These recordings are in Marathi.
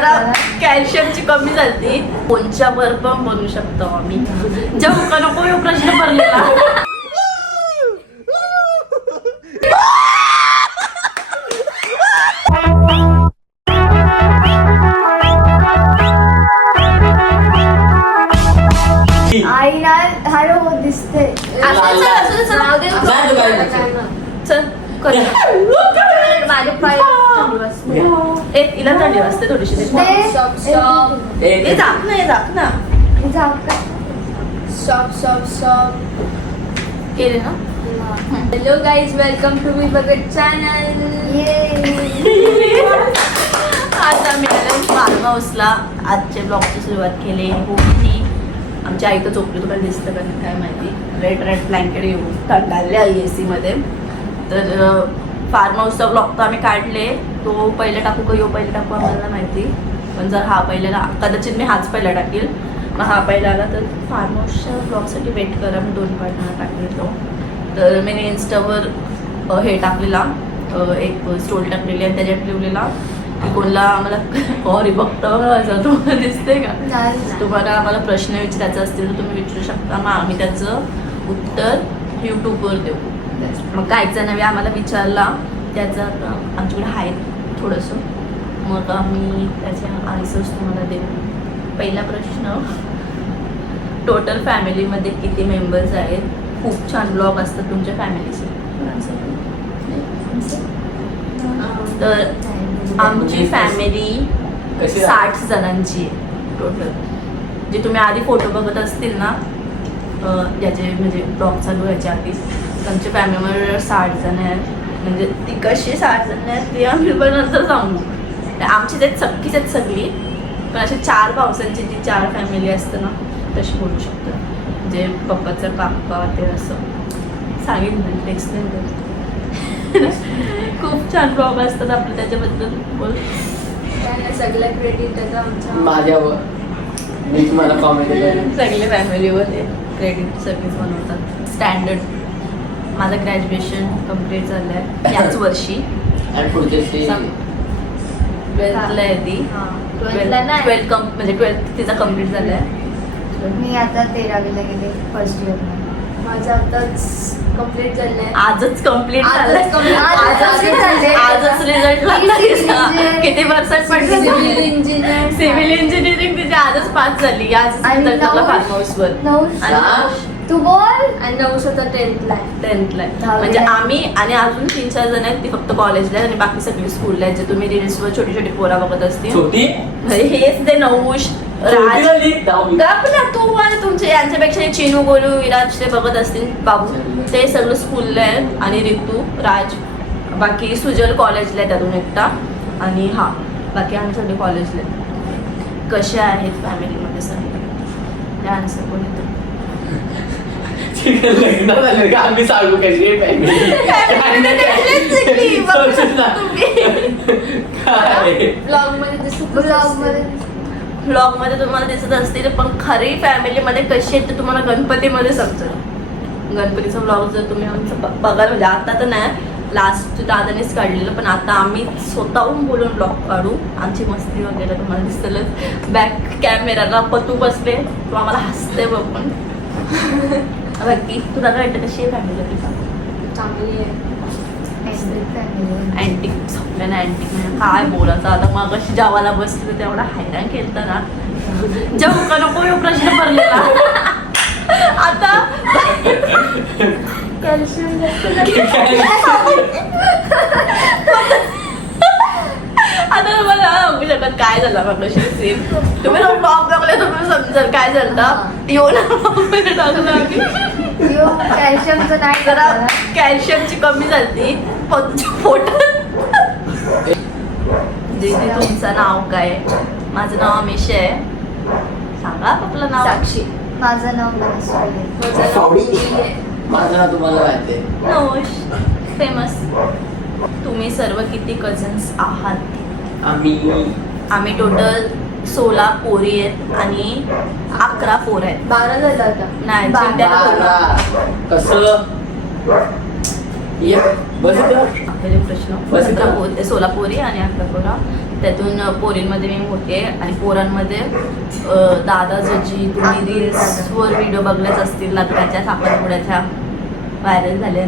जरा कॅल्शियमची कमी झाली कोणच्यावर पण बनवू शकतो आम्ही? जेव्हा का नको ह्यो प्रश्न पडलेला. आई ना हॅलो दिसते. चल, असं चल. नाव दे. जा तू काय चल कर माझे पाय थंडी हिला थंडी वाजते थोडीशी. दे. ते- Stop, stop. ए झाक ना ए झाक ना? हे. Stop. केले ना Bhagat channel. ये. आज आम्ही आलो फार्म हाऊसला आजच्या ब्लॉगची सुरुवात केली. होती आमच्या आई तर झोपली तुम्हाला दिसतं का नाही काय माहिती. रेड रेड ब्लँकेट येऊन थंडाले आई ए सीमध्ये तर फार्म हाऊसचा ब्लॉग तर आम्ही काढले. तो पहिले टाकू का यो पहिले टाकू आम्हाला माहिती. पण जर हा पहिला कदाचित मी हाच पहिला टाकील. मग हा पहिला आला तर फार्म हाऊसच्या ब्लॉगसाठी वेट करा मी दोन पार्टनर टाकले तो. तर मी इन्स्टावर हे टाकलेला एक स्टोरी टाकलेली आणि त्याच्यात लिहिलेला की कोणला आम्हाला हॉरी बघता बघा तुम्हाला दिसते का. तुम्हाला आम्हाला प्रश्न विचारायचा असतील तर तुम्ही विचारू शकता. मग आम्ही त्याचं उत्तर यूट्यूबवर देऊ. मग काहीच जणांनी आम्हाला विचारला त्याचं आमच्याकडे आहे थोडंसं. मग आम्ही त्याच्या आन्सर्स तुम्हाला देऊ. पहिला प्रश्न टोटल फॅमिलीमध्ये किती मेंबर्स आहेत? खूप छान ब्लॉग असतात तुमच्या फॅमिलीचे तर आमची फॅमिली साठ जणांची आहे टोटल जे तुम्ही आधी फोटो बघत असतील ना अं, ज्याचे म्हणजे ब्लॉग चालू व्हायच्या आधी आमच्या फॅमिलीमध्ये साठ जण आहेत. म्हणजे ती कशी साठ जण आहेत ते आम्ही पण नंतर सांगू आमची ते सक्कीच आहेत सगळी पण असे चार पावसांची जी चार फॅमिली असतं ना तशी बोलू शकतो. म्हणजे पप्पाचं काका ते असं सांगितलं एक्सप्लेन कर खूप छान ब्लॉग असतात आपले त्याच्याबद्दल बोल. त्यांना सगळं क्रेडिट त्याचं आमच्या. माझ्यावर. मी तुम्हाला कॉमेडी करेन सगळे फॅमिलीवर क्रेडिट सर्व्हिस बनवतात. स्टँडर्ड माझं ग्रॅज्युएशन कंप्लीट झालं आहे याच वर्षी. ट्वेल्थला आहे ती. हा. ट्वेल्थ कम म्हणजे ट्वेल्थ तिचा कंप्लीट झालं आहे मी आता तेरावीला गेले फर्स्ट इयर माझं आताच कंप्लीट झालंय. आजच कंप्लीट झालं complete आजच आजच झालंय. आजच रिझल्ट लागला किती पर्सेंट सिव्हिल पडले इंजिनियर सिव्हिल इंजिनिअरिंग तिची आजच पास झाली. आजच आणि नऊ- फार्म हाऊसवर नऊ आणि तू बोल. आणि नऊ स्वतः टेन्थला टेन्थला आहे. म्हणजे आम्ही आणि अजून तीन चार जण आहेत ती फक्त कॉलेजला आहे आणि बाकी सगळी स्कूलला आहेत. जे तुम्ही रील्सवर छोटी छोटी पोरा बघत असतील. छोटी? म्हणजे हेच ते नवूश राज छोटीला leak दहावी. गप ना तू आणि तुमचे यांच्यापेक्षा हे चिनू गोलू विराज ते बघत असतील बाबू ते सगळं स्कूलला आहेत. आणि रितू राज बाकी सुजल कॉलेजला आहेत अजून एकटा. आणि हा बाकी आम्ही सगळे कॉलेजला आहेत. कसे आहेत फॅमिलीमध्ये सगळे? त्या आन्सर कोणी देतो? लग्न झालं का आम्ही सांगू कशी काय? ब्लॉगमध्ये दिसत ब्लॉगमध्ये ब्लॉगमध्ये तुम्हाला दिसत असतील पण खरी फॅमिलीमध्ये कशी आहेत ते तुम्हाला गणपतीमध्ये समजेल. गणपतीचा ब्लॉग जर तुम्ही आमचं ब- बघाल म्हणजे आता तर नाही लास्ट दादानेच काढलेलं पण आता आम्ही स्वतःहून बोलून ब्लॉग काढू. आमची मस्ती वगैरे तुम्हाला दिसतलच बॅक कॅमेराला पतू बसले तो आम्हाला हसते बघून. बाकी तुला काय वाटतं कशी आहे फॅमिली चांगली आहे. फॅमिली अँटिक सगळ्यांना अँटिक म्हणजे काय बोलायचं? आता मग अशी जेवायला बसली तेवढा हैराण केलं ना. जेव्हा नको? प्रश्न पडलेला. आता आता तुम्हाला सांगू शकत काय झालं मग कशी सीन तुम्ही ब्लॉग बघले तुम्हाला समजेल काय झालं. येऊन टाकलं कॅल्शियमचं नाही जरा जरा कॅल्शियमची कमी झाली पोट दीदी तुमचं नाव काय? माझं नाव अमिष आहे. सांगा आपलं नाव. साक्षी. माझं नाव माझं नाव तुम्हाला माहिती आहे. नवश. फेमस तुम्ही सर्व किती कझन्स आहात? आम्ही आम्ही टोटल सोळा पोरी आहेत आणि अकरा पोर आहेत. बारा झालं आता. नाही बस इथं. प्रश्न. अकरा. पोर सोळा पोरी आणि अकरा पोरा. त्यातून पोरींमध्ये मी मोठी आहे आणि पोरांमध्ये अं, दादा जजी तुम्ही रील्सवर व्हिडिओ बघल्याच असतील लग्नाच्या साखरपुड्याच्या व्हायरल झाल्या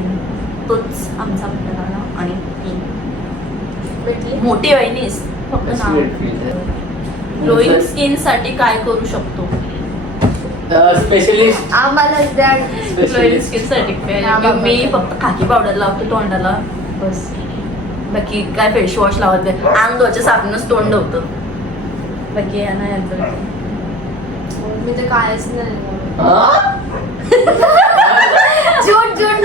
तोच आमचा आणि. भेटली. मोठी वहिनीस फक्त नाव. ग्लोईंग स्किनसाठी काय करू शकतो? स्पेशलिस्ट आम्हाला द्या. ग्लोईंग स्किनसाठी. हा. मी फक्त खाकी पावडर लावतो तोंडाला. बस. बाकी काय फेस वॉश लावत नाही. अंग धुवायच्या साबणच तोंड धुवतं बाकी आहे ना यांचं. मी तर कायच नाही झूट झूट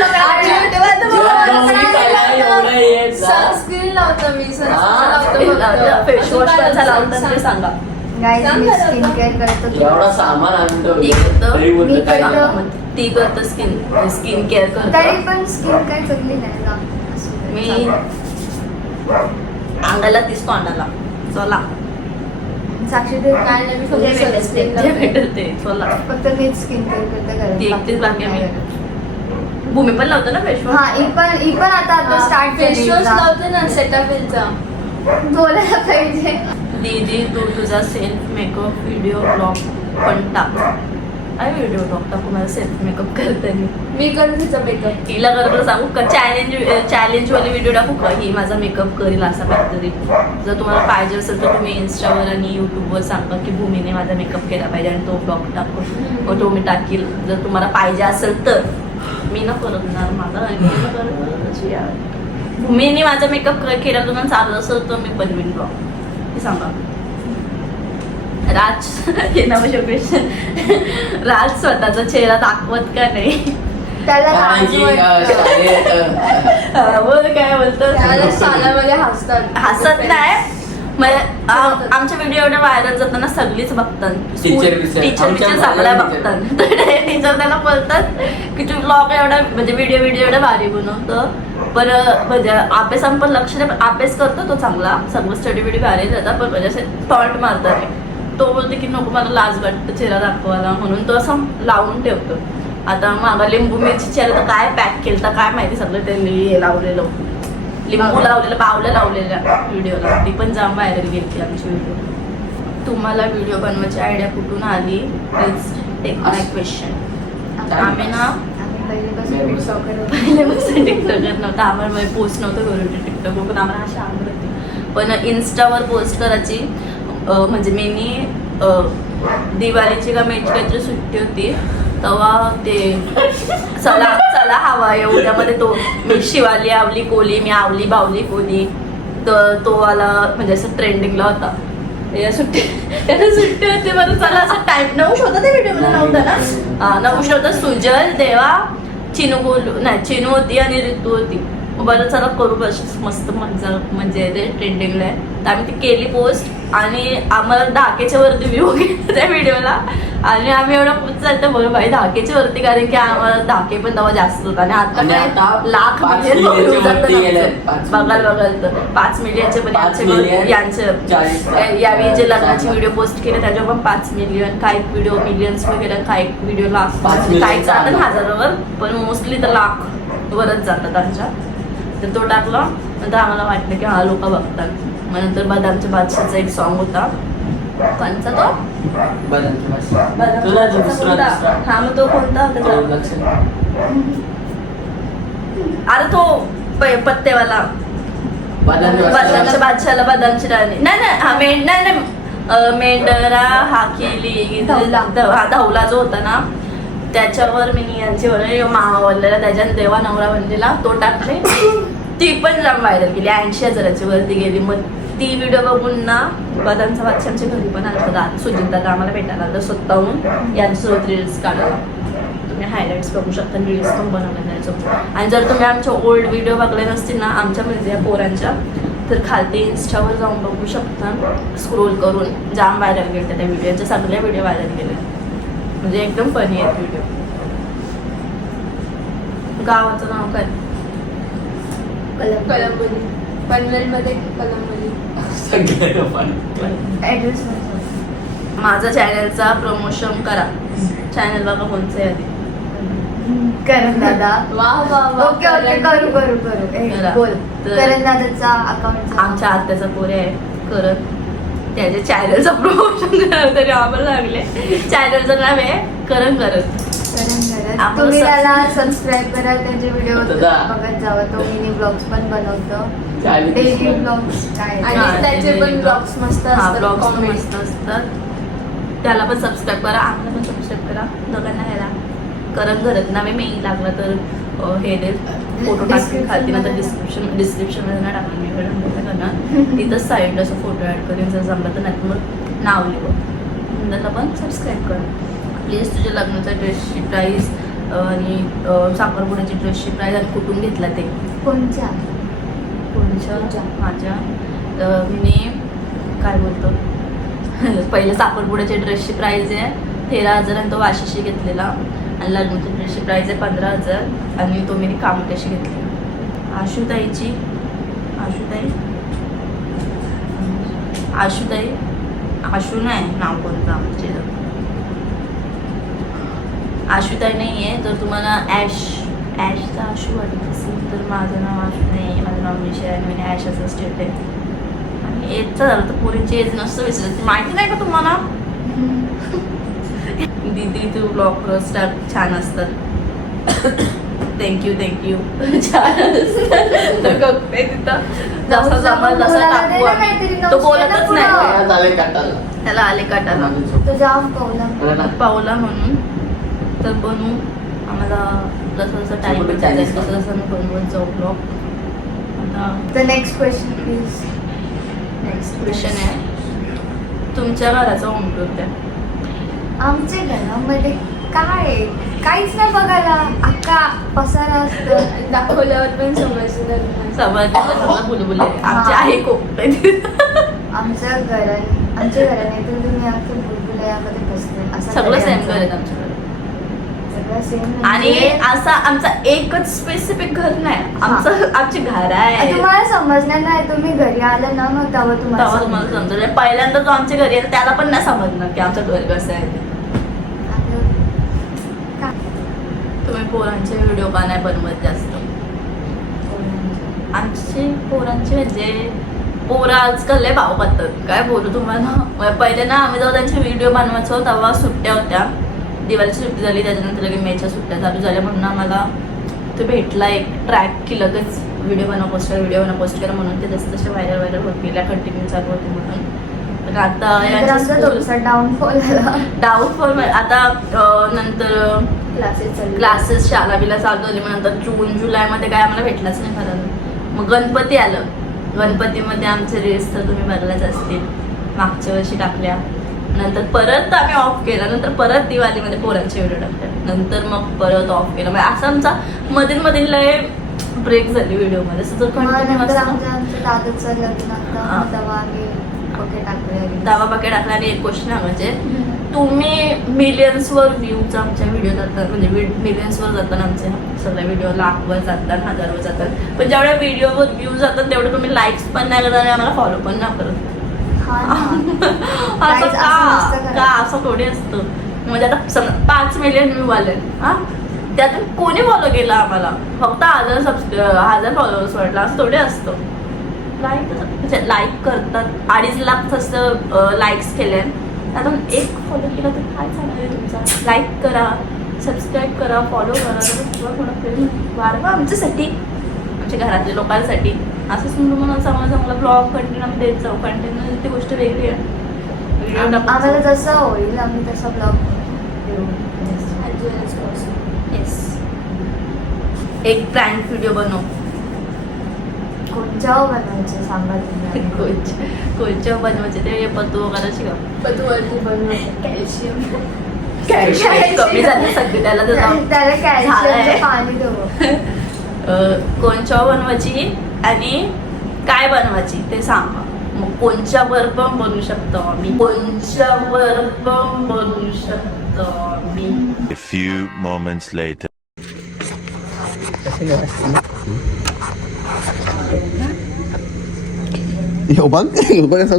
सनस्क्रीन लावतो मी हा, फेस वॉश कसा लावतात ते सांगा. गाईज सांग मी बरं. स्किन केअर करतो एवढा सामान आणतो ती करतं. मी. ती स्किन स्किन केअर तरी करतं. पण स्किन काय चांगली नाही ना. मी. अंगाला तीच तोंडाला चला. साक्षी ते काय नाही, मी जे भेटेल ते. चला फक्त मीच स्किन केअर करते घरात. ती एकटीच बाकी आहे मी. भूमी पण लावतो ना हा ही पण ही पण आता आता स्टार्ट फेस वॉश लावते ना सेटाफिलचा बोलायला पाहिजे दीदी तू तुझा सेल्फ मेकअप व्हिडिओ ब्लॉग पण टाक काय व्हिडिओ ब्लॉग टाकू मला सेल्फ मेकअप करते मी मी तिचा मेकअप हिला बरोबर सांगू का चॅलेंज चॅलेंजवाले व्हिडिओ टाकू का ही माझा मेकअप करेल असा काहीतरी जर तुम्हाला पाहिजे असेल तर तुम्ही इंस्टावर आणि यूट्यूबवर सांगा की भूमीने माझा मेकअप केला पाहिजे आणि तो ब्लॉग टाकू तो मी टाकील जर तुम्हाला पाहिजे असेल तर मी न करणार माझा मी भूमीने माझा मेकअप केला तुम्हाला चाललं असेल तर मी बनवीन ब्लॉग हे सांगा राज हे नवं क्वेश्चन राज स्वतःचा चेहरा दाखवत का नाही? त्याला लाज वाटते. हा, बोल काय बोलतो त्याला शाळेमध्ये हसतात. हसत नाही. म्हणजे आ- आमचे व्हिडिओ एवढे व्हायरल जाताना सगळीच बघतात. Teacher, teacher. टीचर आमच्या टीचर सगळ्या teacher. बघतात. तर टीचर त्याला बोलतात की तू ब्लॉग एवढा म्हणजे व्हिडिओ व्हिडिओ एवढा भारी बनवतो. पण म्हणजे अभ्यासात पण लक्ष नाही अभ्यास करतो तो चांगला. सगळं स्टडी व्हिडिओ भारी जातात पण म्हणजे असे टॉल्ट मारतात. तो बोलते की नको मला लाज वाटतं चेहरा दाखवायला म्हणून तो असं लावून ठेवतो. आता मागा लिंबू मिरची चेहरा तर काय पॅक केलं तर काय माहिती सगळं त्यांनी हे लावलेलं. लिंबू लावलेलं बावलं लावलेल्या व्हिडिओला. ती पण जाम व्हायरल गेली आमची व्हिडिओ तुम्हाला व्हिडिओ बनवायची आयडिया कुठून आली? प्लीज टेक माय क्वेश्चन आम्ही ना पहिल्यापासून टिकटॉक करत नव्हतं. आम्हाला पोस्ट नव्हतं करून. टिकटॉक पण आम्हाला अशी आवड होती. पण इन्स्टावर पोस्ट करायची. म्हणजे मी नी, दिवाळीची का मेची सुट्टी होती तेव्हा ते चला चला हवा आहे तो मी शिवाली आवली कोली मी आवली बावली कोली तर तो वाला म्हणजे असं ट्रेंडिंगला होता. या सुट्टी त्याला सुट्टी होती बरं चला असं टाइम नऊ होता ते व्हिडिओ नव्हता ना हा नऊ होता सुजल देवा चिनू बोलू नाही चिनू होती आणि ऋतू होती. बरं चला करू बस मस्त मजा म्हणजे ते ट्रेंडिंगला आहे आम्ही ती केली पोस्ट आणि आम्हाला दहाकेच्या वरती व्ह्यू घेतला त्या व्हिडिओला. आणि आम्ही एवढं खुश चालतं बरं भाई दहाकेच्या वरती कारण की आम्हाला दहाके पण तेव्हा जास्त होता. आणि आता काय लाख बघाल बघाल तर. पाच मिलियनचे पण यांचे यांचे. यावेळी जे लग्नाचे व्हिडिओ पोस्ट केले त्याच्यावर पण पाच मिलियन काही व्हिडिओ मिलियन्स वगैरे काही व्हिडिओ लाख. million काही जातात. हजारावर पण मोस्टली तर लाख वरच जातात त्यांच्या तर तो टाकला. नंतर आम्हाला वाटलं की हा लोक बघतात. मग नंतर बदामच्या बादशाचा एक सॉन्ग होता कोणचा तो. तुला दुसरा? दुसरा. हा मग तो कोणता तो होता लक्ष नाही. अरे तो प- पत्तेवाला. बदामच्या बादशाला बदामची राणी नाही नाही हा मेंढ नाही नाही अं, मेंढरा हा केली धवला. हा धवला जो होता ना त्याच्यावर मी यांची मामा बोललेला त्याच्यात देवा नवरा बनलेला तो टाकले ती पण जाम व्हायरल गेली ऐंशी हजाराची वरती गेली मग ती व्हिडिओ बघून ना बदामचा बादशांच्या घरी पण आलं होता. सुजित दादा आम्हाला भेटायला आलं स्वतःहून. यांच्यासोबत रील्स काढायला. तुम्ही हायलाईट्स बघू शकता रील्स पण बनवले त्याच्यावर आणि जर तुम्ही आमच्या ओल्ड व्हिडिओ बघले नसतील ना आमच्या म्हणजे या पोरांच्या तर खालती इन्स्टावर जाऊन बघू शकता. स्क्रोल करून जाम व्हायरल गेले त्या व्हिडिओच्या सगळ्या व्हिडिओ व्हायरल गेले. म्हणजे एकदम फनी आहेत व्हिडिओ गावाचं नाव काय? कलम कलंबोली पनवेलमध्ये कलंबोली सगळं पण. ऍड्रेस माझा चॅनलचा प्रमोशन करा. चॅनल बघा कोणचं आहे आधी करण दादा. वा वा वा. ओके ओके करू करू करू. ए, करा. बोल. तर- करण दादाचा अकाउंट आमच्या आत्याचा पोरे आहे. करत त्याच्या चॅनलचं प्रमोशन करावं तरी आम्हाला लागले. चॅनलचं नाव आहे करण करत तुम्ही त्याला सबस्क्राईब करा त्यांचे व्हिडिओ. बघत जावं. तो मिनी ब्लॉग्स पण बनवतो. डेली. ब्लॉग्स काय आणि त्याचे पण ब्लॉग्स मस्त हा असतात. मस्त असतात. त्याला पण सबस्क्राईब करा आम्हाला पण सबस्क्राईब करा. दोघांना ह्याला करत नावे मेल लागला तर हे दे. फोटो टाकून Description खाली नंतर मध्ये डिस्क्रिप्शन डिस्क्रिप्शनमध्ये नाही टाकणार मी इकडे करणार तिथंच साईडला असं फोटो ॲड करेन जर जमलं तर नाही तर मग नाव लिहू त्याला पण सबस्क्राईब करा. प्लीज तुझ्या लग्नाच्या ड्रेसची प्राईस आणि साखरपुड्याची ड्रेसची प्राईस आणि कुठून घेतला ते? कोणच्या? कोणच्या? माझ्या. मी काय बोलतो? पहिले साखरपुड्याच्या ड्रेसची प्राईज आहे. तेरा हजार आणि तो वाशीशी घेतलेला. आणि लग्नाच्या ड्रेसची प्राईज आहे पंधरा हजार. आणि तो मी कामट्याशी घेतलेला आशुताईची. आशुताई? आशुताई? आशू नाही नाव कोणतं आमचे? आशुताई नाही आहे जर तुम्हाला ॲश ॲशचा आशू वाटत असेल तर माझं नाव आशू नाही आहे माझं नाव आहे आणि मी ॲश असं स्टेट आहे. आणि एजचं झालं तर पोरींची एज नसतं विसरत. माहिती नाही का तुम्हाला? दीदी तू ब्लॉग स्टार छान असतात. थँक्यू थँक्यू छान असतात. तर बघते तिथं. जसं जमल तसं टाकू आम्ही. तो बोलतच नाही. झालंय काटाला. त्याला आले काटाला? पावला म्हणून. तर बनवू. आम्हाला जसं जसं टाईम Chinese तसं तसं मी बनवत जाऊ ब्लॉग आता the next question please next question आहे. तुमच्या घराचा होम टूर द्या. आमच्या घरामध्ये काय? आहे? काहीच नाही बघायला. अक्का पसारा असतं. दाखवल्यावर पण समजणार नाही. समज बुलबुल आमचे आहे आमच्या घराने आमच्या घराने तर तुम्ही अख्खं बुलबुल यामध्ये बसते असं सगळं घरी सेम आमचं. घर आहेत आमच्याकडे सगळं सेम आणि असा आमचा एकच स्पेसिफिक घर नाही. आमचं आमची घर आहे. तुम्हाला समजणार नाही तुम्ही घरी आलं ना मग तेव्हा तेव्हा तुम्हाला तुम्हाला समजेल. म्हणजे पहिल्यांदा जो आमच्या घरी आहे त्याला पण नाही समजणार की आमचं घर कसं आहे. ते. तुम्ही पोरांचे व्हिडिओ का नाही बनवत जास्त? आमचे पोरांचे म्हणजे पोरं आजकाल लय भाव पाहतात काय बोलू तुम्हाला? म्हणजे पहिले ना आम्ही जेव्हा त्यांचे व्हिडिओ बनवायचो तेव्हा सुट्ट्या होत्या. दिवाळीची सुट्टी झाली त्याच्यानंतर लगेच मेच्या सुट्ट्या चालू झाल्या म्हणून आम्हाला तो भेटला एक ट्रॅक की लगेच व्हिडिओ बनव पोस्ट कर व्हिडिओ बनव पोस्ट कर म्हणून ते जसं तसे व्हायरल व्हायरल होत गेल्या कंटिन्यू चालू होते म्हणून. पण आता डाऊनफॉल झाला. डाऊटफॉल आता नंतर क्लासेस क्लासेस शाळा बिला चालू झाली मग नंतर जून जुलैमध्ये काय आम्हाला भेटलाच नाही करायला मग गणपती आलं. गणपतीमध्ये आमचे रील्स तर तुम्ही बघलाच असतील. मागच्या वर्षी टाकल्या. नंतर परत आम्ही ऑफ केला. नंतर परत दिवाळीमध्ये पोरांचे व्हिडिओ टाकले नंतर मग परत ऑफ केला. म्हणजे असं आमचा मधील मधील लय ब्रेक झाली व्हिडिओमध्ये. मग कंटिन्यू आमच्या आमच्या दावा बकेट टाकला आणि एक क्वेश्चन आहे म्हणजे तुम्ही मिलियन्सवर व्ह्यूज आमच्या व्हिडिओ जातात. म्हणजे मिलियन्सवर जातात आमचे सगळे व्हिडिओ लाखवर जातात हजारवर जातात. पण जेवढ्या व्हिडिओवर व्ह्यूज जातात तेवढे तुम्ही लाईक्स पण नाही करत आणि आम्हाला फॉलो पण नाही करत. असं का. का? असं थोडी असतं. म्हणजे आता समजा पाच मिलियन व्ह्यू आले. हा? त्यातून कोणी फॉलो केला आम्हाला? फक्त हजार सबस्क्राईब हजार फॉलोअर्स वाटला असं थोडे असतं. लाईक म्हणजे लाईक करतात. अडीच लाख असं लाईक्स केले. त्यातून एक फॉलो केला तर काय चालणार आहे तुमचा? लाईक करा सबस्क्राईब करा फॉलो करा. थोडं प्रेम वाढवा आमच्यासाठी. आमच्या घरातल्या लोकांसाठी. असंच म्हणून मला चांगला चांगला ब्लॉग आम्ही देत जाऊ कंटेंट ती गोष्ट वेगळी आहे आम्हाला. जसं होईल आम्ही तसा ब्लॉग. Yes. एक ब्रँड व्हिडिओ बनव कोणच्या बनवायचं सांगा कोचच्या बनवायचे ते पतू वगैरे शिका पण तू वरती बनवते कॅल्शियम कमी झालं सगळं त्याला. त्याला झालंय. कॅल्शियमचं पाणी देऊ कोणच्या बनवायची आणि काय बनवायची ते सांगा. मग कोणच्यावर पण बनवू शकतो आम्ही? कोणच्यावर पण बनवू शकतो आम्ही? A few moments later. ह्यो बघ कसा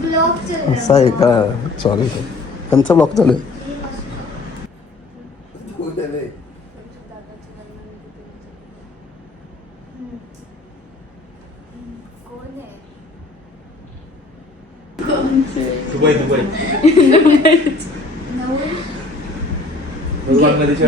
ब्लॉग असं आहे का? सॉरी त्यांचा ब्लॉक चालू आहे? వెళ్ళేది దుబాయ్ దుబాయ్ దుబాయ్ బంగ్లాదేశ్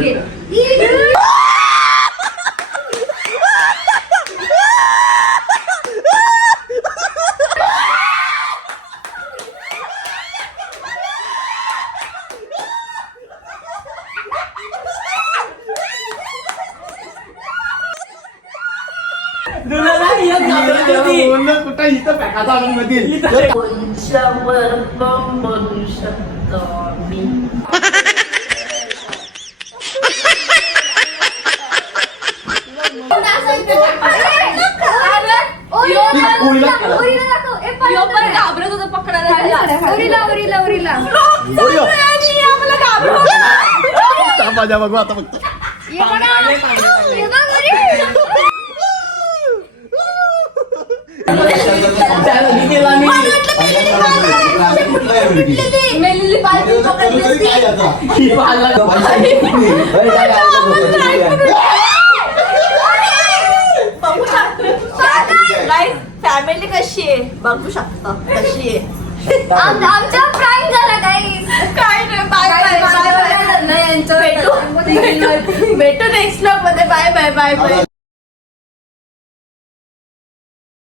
कुठं इथं पॅकाचा मधील कोणच्यावर पण बनू शकतो मी घाबरत होता पकडायला ओरीला ओरीला माझ्या बघू. आता फक्त ये बघा ये बघ ओरी. त्याला दिदीला मी मेलेली पालखी पकडली असती. ही पाहायला नको. अरे काय आहे तो झोपत बघू फॅमिली कशी आहे बघू शकता कशी आहे. आम- आमचा प्राईम झाला काही काय नाही बाय बाय बाय बाय